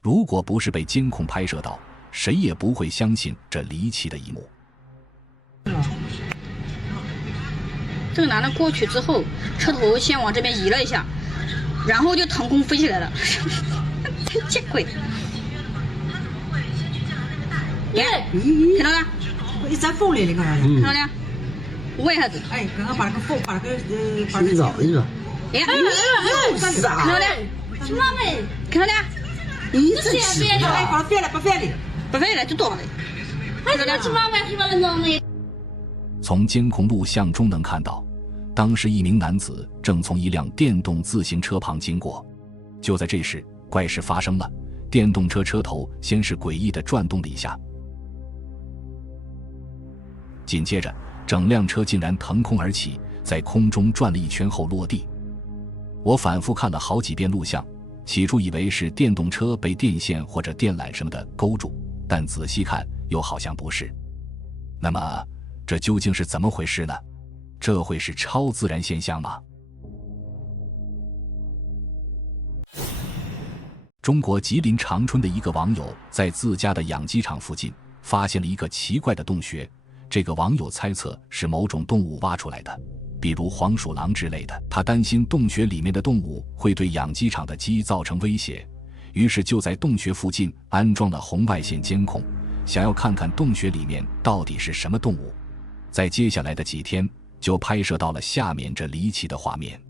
如果不是被监控拍摄到，谁也不会相信这离奇的一幕。这个男的过去之后，车头先往这边移了一下，然后就腾空飞起来了，见鬼！看到了？一阵风来了，看到了？问一下子。哎，刚刚把那个风，把那个洗澡去吧。哎，看到了？是妈妈，看到了？这是别的，哎，把它变了，不变了，不飞了，就躲了。还是妈妈是把那种的。从监控录像中能看到，当时一名男子正从一辆电动自行车旁经过。就在这时，怪事发生了，电动车车头先是诡异地转动了一下，紧接着整辆车竟然腾空而起，在空中转了一圈后落地。我反复看了好几遍录像，起初以为是电动车被电线或者电缆什么的勾住，但仔细看又好像不是。那么这究竟是怎么回事呢？这会是超自然现象吗？中国吉林长春的一个网友在自家的养鸡场附近发现了一个奇怪的洞穴，这个网友猜测是某种动物挖出来的，比如黄鼠狼之类的。他担心洞穴里面的动物会对养鸡场的鸡造成威胁，于是就在洞穴附近安装了红外线监控，想要看看洞穴里面到底是什么动物。在接下来的几天，就拍摄到了下面这离奇的画面。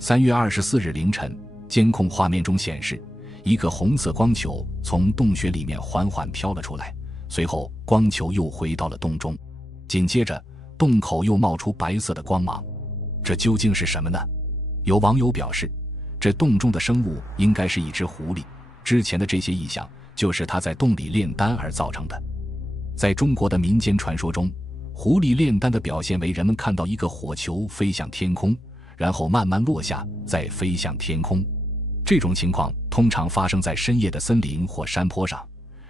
3月24日凌晨，监控画面中显示，一个红色光球从洞穴里面缓缓飘了出来，随后光球又回到了洞中，紧接着洞口又冒出白色的光芒。这究竟是什么呢？有网友表示，这洞中的生物应该是一只狐狸，之前的这些异象就是它在洞里炼丹而造成的。在中国的民间传说中，狐狸炼丹的表现为人们看到一个火球飞向天空，然后慢慢落下，再飞向天空。这种情况通常发生在深夜的森林或山坡上，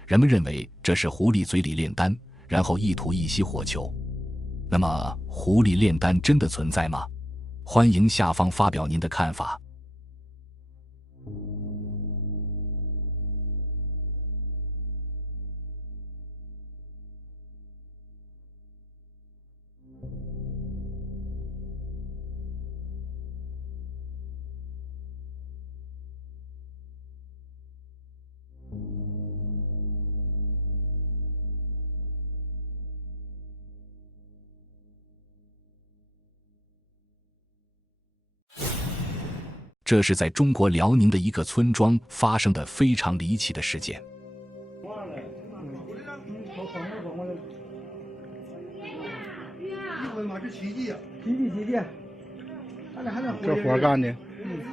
人们认为这是狐狸嘴里炼丹，然后一吐一吸火球。那么狐狸炼丹真的存在吗？欢迎下方发表您的看法。这是在中国辽宁的一个村庄发生的非常离奇的事件。这活干的，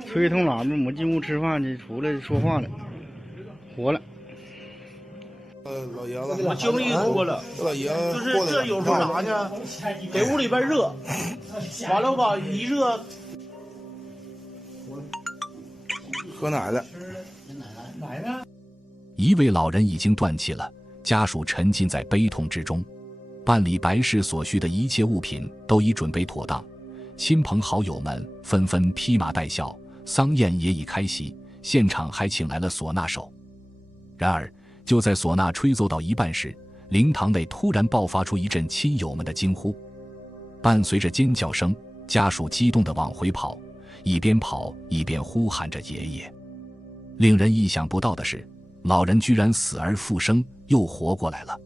吹一通喇叭，我进屋吃饭去，出来说话了，活了。老爷子，我经历多了，老爷子就是这有时候啥呢？给屋里边热，完了吧一热，喝奶了。奶呢？一位老人已经断气了，家属沉浸在悲痛之中。办理白事所需的一切物品都已准备妥当，亲朋好友们纷纷披麻戴孝，丧宴也已开席，现场还请来了唢呐手。然而就在唢呐吹奏到一半时，灵堂内突然爆发出一阵亲友们的惊呼，伴随着尖叫声，家属激动地往回跑，一边跑一边呼喊着爷爷。令人意想不到的是，老人居然死而复生，又活过来了。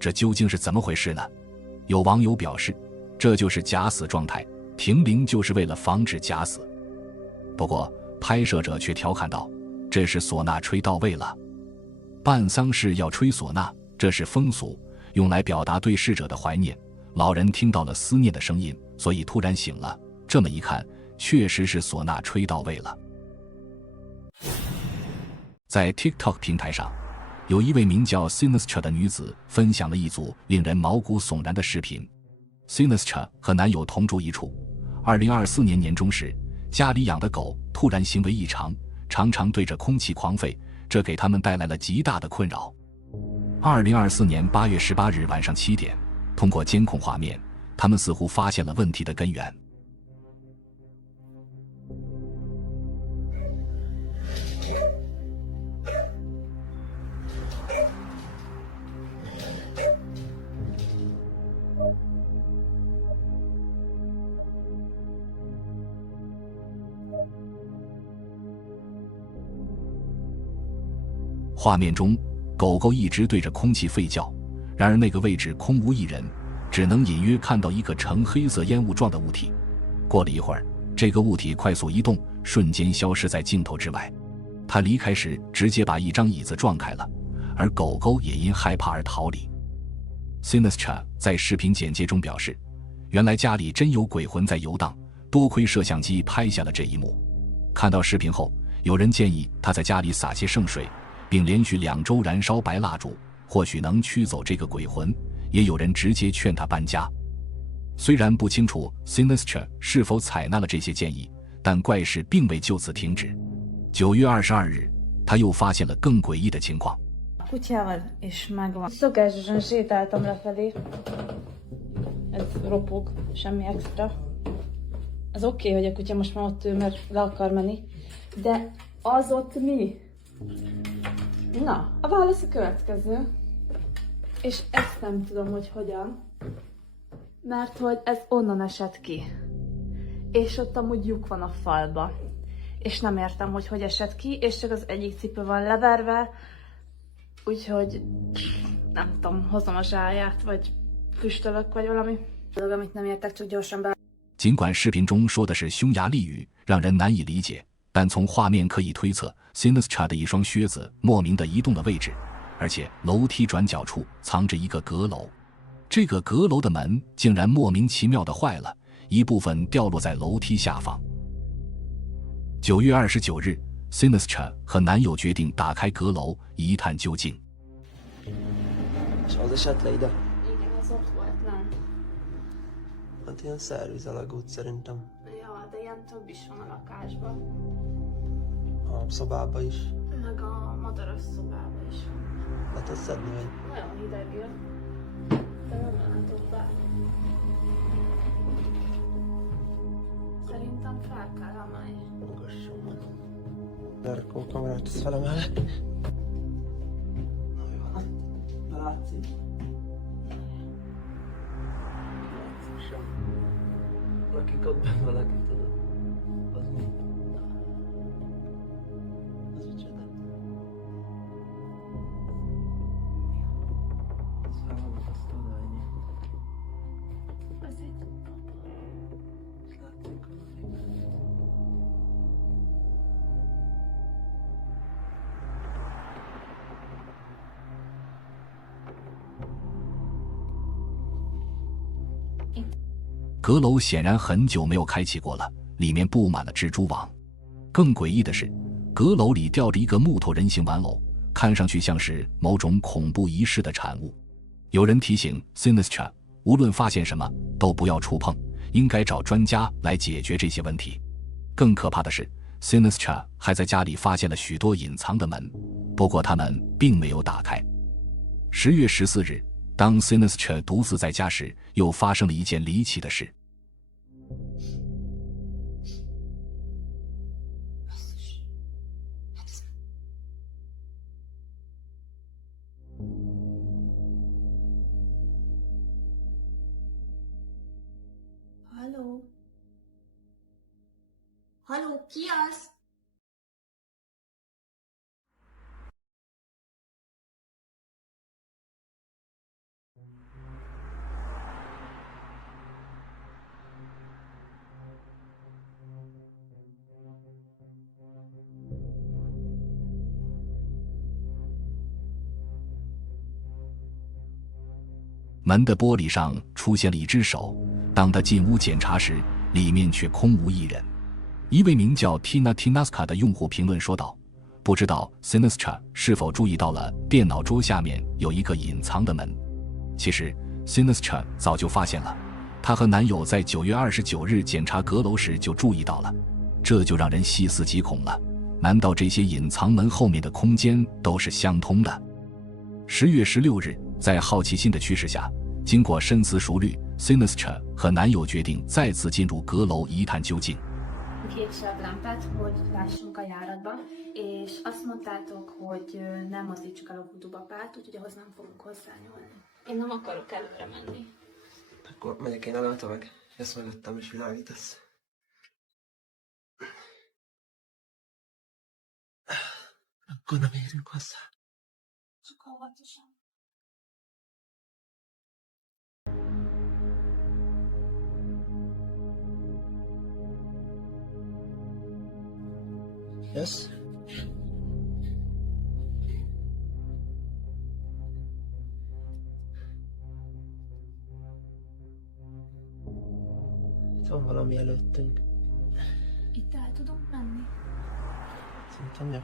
这究竟是怎么回事呢？有网友表示，这就是假死状态，停灵就是为了防止假死。不过拍摄者却调侃道，这是唢呐吹到位了。办丧事要吹唢呐，这是风俗，用来表达对逝者的怀念。老人听到了思念的声音，所以突然醒了。这么一看，确实是唢呐吹到位了。在 TikTok 平台上，有一位名叫 Sinistra 的女子分享了一组令人毛骨悚然的视频。Sinistra 和男友同住一处，2024年年中时，家里养的狗突然行为异常，常常对着空气狂吠，这给他们带来了极大的困扰。2024年8月18日晚上7点，通过监控画面，他们似乎发现了问题的根源。画面中，狗狗一直对着空气吠叫，然而那个位置空无一人，只能隐约看到一个呈黑色烟雾状的物体。过了一会儿，这个物体快速移动，瞬间消失在镜头之外。它离开时直接把一张椅子撞开了，而狗狗也因害怕而逃离。Sinistra 在视频简介中表示，原来家里真有鬼魂在游荡，多亏摄像机拍下了这一幕。看到视频后，有人建议他在家里洒些圣水，并连续2周燃烧白蜡烛，或许能驱走这个鬼魂，也有人直接劝他搬家。虽然不清楚 Sinistra 是否采纳了这些建议，但怪事并未就此停止。9月22日，他又发现了更诡异的情况。Kutyával is megvan. Szokásosan sétáltam lefelé. Ez ropog, semmi extra. Az oké, hogy a kutya most már ott ül, mert le akar menni. De az ott mi? Na, a válasz a következő. És ezt nem tudom, hogy hogyan. Mert hogy ez onnan esett ki. És ott amúgy lyuk van a falba. És nem értem, hogy esett ki, és csak az egyik cipő van leverve. Úgyhogy nem tudom, hozom a zsáját, vagy füstölök, vagy valami. Dolog, amit nem értek, csak gyorsan be. 尽管视频中说的是匈牙利语，让人难以理解，但从画面可以推测 Sinistra 的一双靴子莫名地移动了位置，而且楼梯转角处藏着一个阁楼，这个阁楼的门竟然莫名其妙地坏了，一部分掉落在楼梯下方。9月29日， Sinistra 和男友决定打开阁楼一探究竟。 És az esett le ide? Igen, az ott volt, nem? Hát ilyen szervizalagút szerintem. Ja, de ilyen több is van a lakásban. A szobába is. Meg a madaras szobába is. Hát azt szedni vagy. Nagyon hideg jön. De nem látok be. Szerintem fel kell emelni. Magasson van. Mert akkor a kamerát ezt felemelek. Na jó, hát belátszik. Látszik sem. Lakik ott benne valaki, tudod. Az mi? Az micsoda? Az felvannak azt oda ennyi. Az egy papa. És látszik valami. Itt 阁楼显然很久没有开启过了，里面布满了蜘蛛网。更诡异的是，阁楼里吊着一个木头人形玩偶，看上去像是某种恐怖仪式的产物。有人提醒 Sinistra， 无论发现什么都不要触碰，应该找专家来解决这些问题。更可怕的是， Sinistra 还在家里发现了许多隐藏的门，不过他们并没有打开。10月14日，当 Sinistra 独自在家时，又发生了一件离奇的事。Hallo? Hallo, ki az? “门的玻璃上出现了一只手，当他进屋检查时，里面却空无一人。一位名叫 Tina Tinaska 的用户评论说道：“不知道 Sinistra 是否注意到了电脑桌下面有一个隐藏的门。其实 Sinistra 早就发现了，她和男友在9月29日检查阁楼时就注意到了，这就让人细思极恐了。难道这些隐藏门后面的空间都是相通的？10月16日，在好奇心的驱使下，经过深思熟虑， Sinistra 和男友决定再次进入阁楼一探究竟。Kétsebb lámpát, hogy lássunk a járatba, és azt mondtátok, hogy nem mozdítsuk el a vudubapát, úgyhogy ahhoz nem fogunk hozzányúlni. Én nem akarok előre menni. Akkor megyek én előtte meg, ezt mögöttem is világítasz. Akkor nem érünk hozzá. Csak óvatosan. Yes? Itt van valami előttünk. Itt el tudunk menni? Szerintem jó.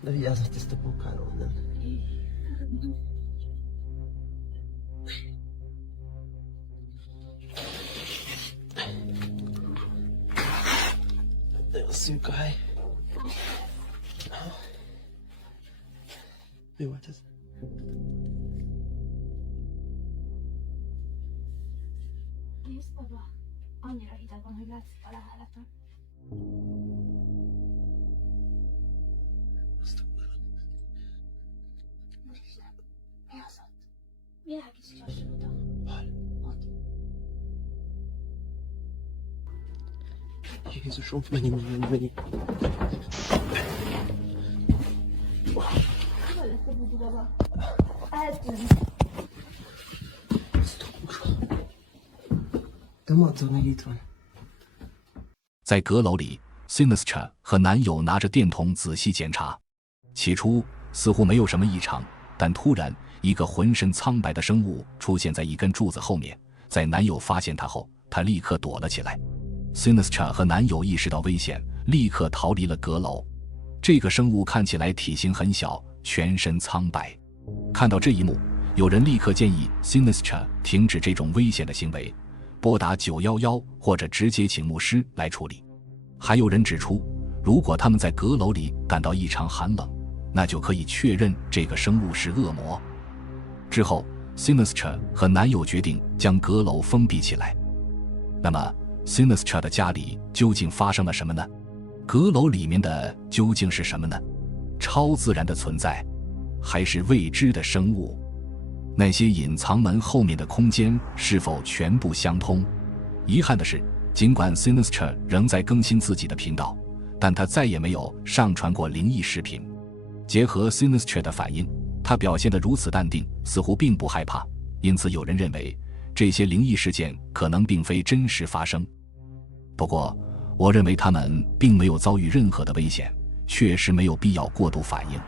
De vigyázz, hogy ezt a pókáló nem. Nagyon szűk a hely. Mi volt ez? Nézd oda. Annyira hideg van, hogy látszik a leheletem. Nézd, mi az ott? Világíts gyorsan oda. Hol? Ott. Jézusom, mennyi. Hol lesz a budubaba? Eltűnt. Azt a kurva. De madzag meg itt van. 在阁楼里 Sinistra 和男友拿着电筒仔细检查，起初似乎没有什么异常，但突然一个浑身苍白的生物出现在一根柱子后面，在男友发现它后，他立刻躲了起来。Sinistra 和男友意识到危险，立刻逃离了阁楼。这个生物看起来体型很小，全身苍白。看到这一幕，有人立刻建议 Sinistra 停止这种危险的行为，拨打911或者直接请牧师来处理。还有人指出，如果他们在阁楼里感到异常寒冷，那就可以确认这个生物是恶魔。之后 Sinistra 和男友决定将阁楼封闭起来。那么 Sinistra 的家里究竟发生了什么呢？阁楼里面的究竟是什么呢？超自然的存在，还是未知的生物？那些隐藏门后面的空间是否全部相通？遗憾的是，尽管 Sinistra 仍在更新自己的频道，但他再也没有上传过灵异视频。结合 Sinistra 的反应，他表现得如此淡定，似乎并不害怕，因此有人认为这些灵异事件可能并非真实发生。不过我认为他们并没有遭遇任何的危险，确实没有必要过度反应。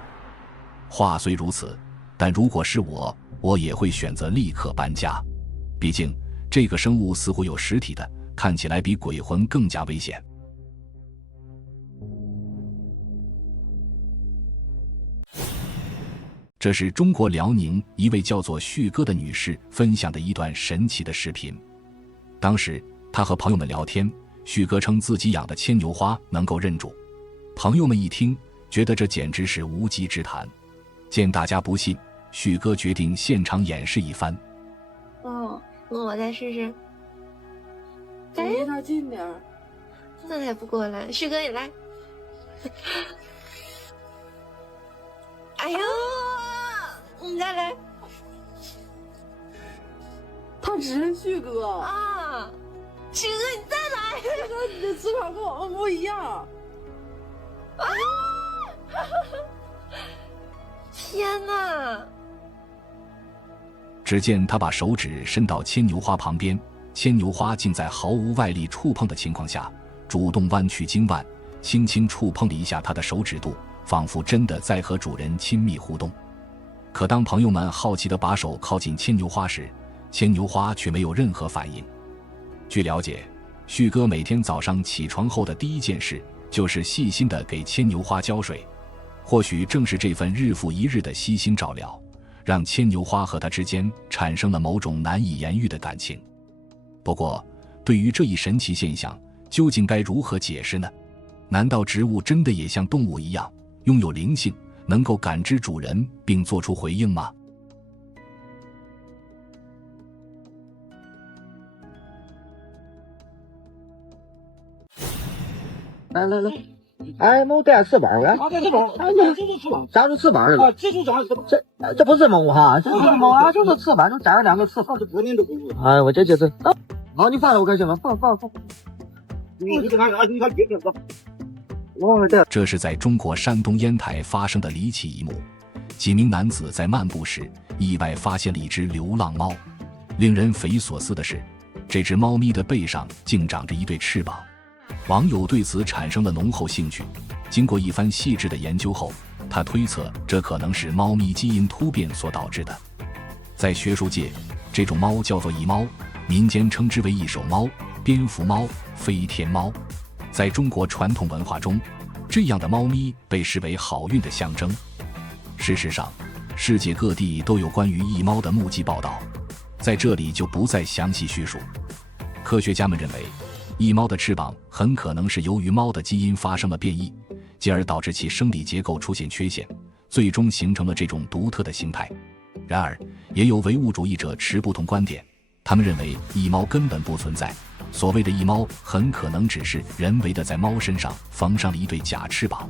话虽如此，但如果是我也会选择立刻搬家。毕竟这个生物似乎有实体的，看起来比鬼魂更加危险。这是中国辽宁一位叫做旭哥的女士分享的一段神奇的视频。当时她和朋友们聊天，旭哥称自己养的牵牛花能够认主。朋友们一听，觉得这简直是无稽之谈。见大家不信，旭哥决定现场演示一番。哦，那我再试试。离他近点。那还不过来？旭哥，你来。哎呦，你再来。他只是旭哥啊！旭哥，你再来。旭哥，你的思考跟我们不一样。啊！天哪！只见他把手指伸到牵牛花旁边，牵牛花竟在毫无外力触碰的情况下，主动弯曲茎腕，轻轻触碰了一下他的手指肚，仿佛真的在和主人亲密互动。可当朋友们好奇地把手靠近牵牛花时，牵牛花却没有任何反应。据了解，旭哥每天早上起床后的第一件事就是细心地给牵牛花浇水。或许正是这份日复一日的悉心照料，让牵牛花和它之间产生了某种难以言喻的感情。不过，对于这一神奇现象，究竟该如何解释呢？难道植物真的也像动物一样，拥有灵性，能够感知主人并做出回应吗？来，哎，猫带翅膀来，啊，对，这种，哎，这是翅膀，夹住翅膀啊，这就长翅膀，这不是猫哈，这不是猫啊，就是翅膀，就夹了2个翅膀，这昨天的功夫。哎，我这就是，好，你放了我看行吗？放，你看，你看别的哥。这是在中国山东烟台发生的离奇一幕。几名男子在漫步时，意外发现了一只流浪猫。令人匪夷所思的是，这只猫咪的背上竟长着一对翅膀。网友对此产生了浓厚兴趣。经过一番细致的研究后，他推测这可能是猫咪基因突变所导致的。在学术界，这种猫叫做异猫，民间称之为异手猫、蝙蝠猫、飞天猫。在中国传统文化中，这样的猫咪被视为好运的象征。事实上，世界各地都有关于异猫的目击报道，在这里就不再详细叙述。科学家们认为，异猫的翅膀很可能是由于猫的基因发生了变异，进而导致其生理结构出现缺陷，最终形成了这种独特的形态。然而，也有唯物主义者持不同观点，他们认为异猫根本不存在，所谓的异猫很可能只是人为的在猫身上缝上了一对假翅膀。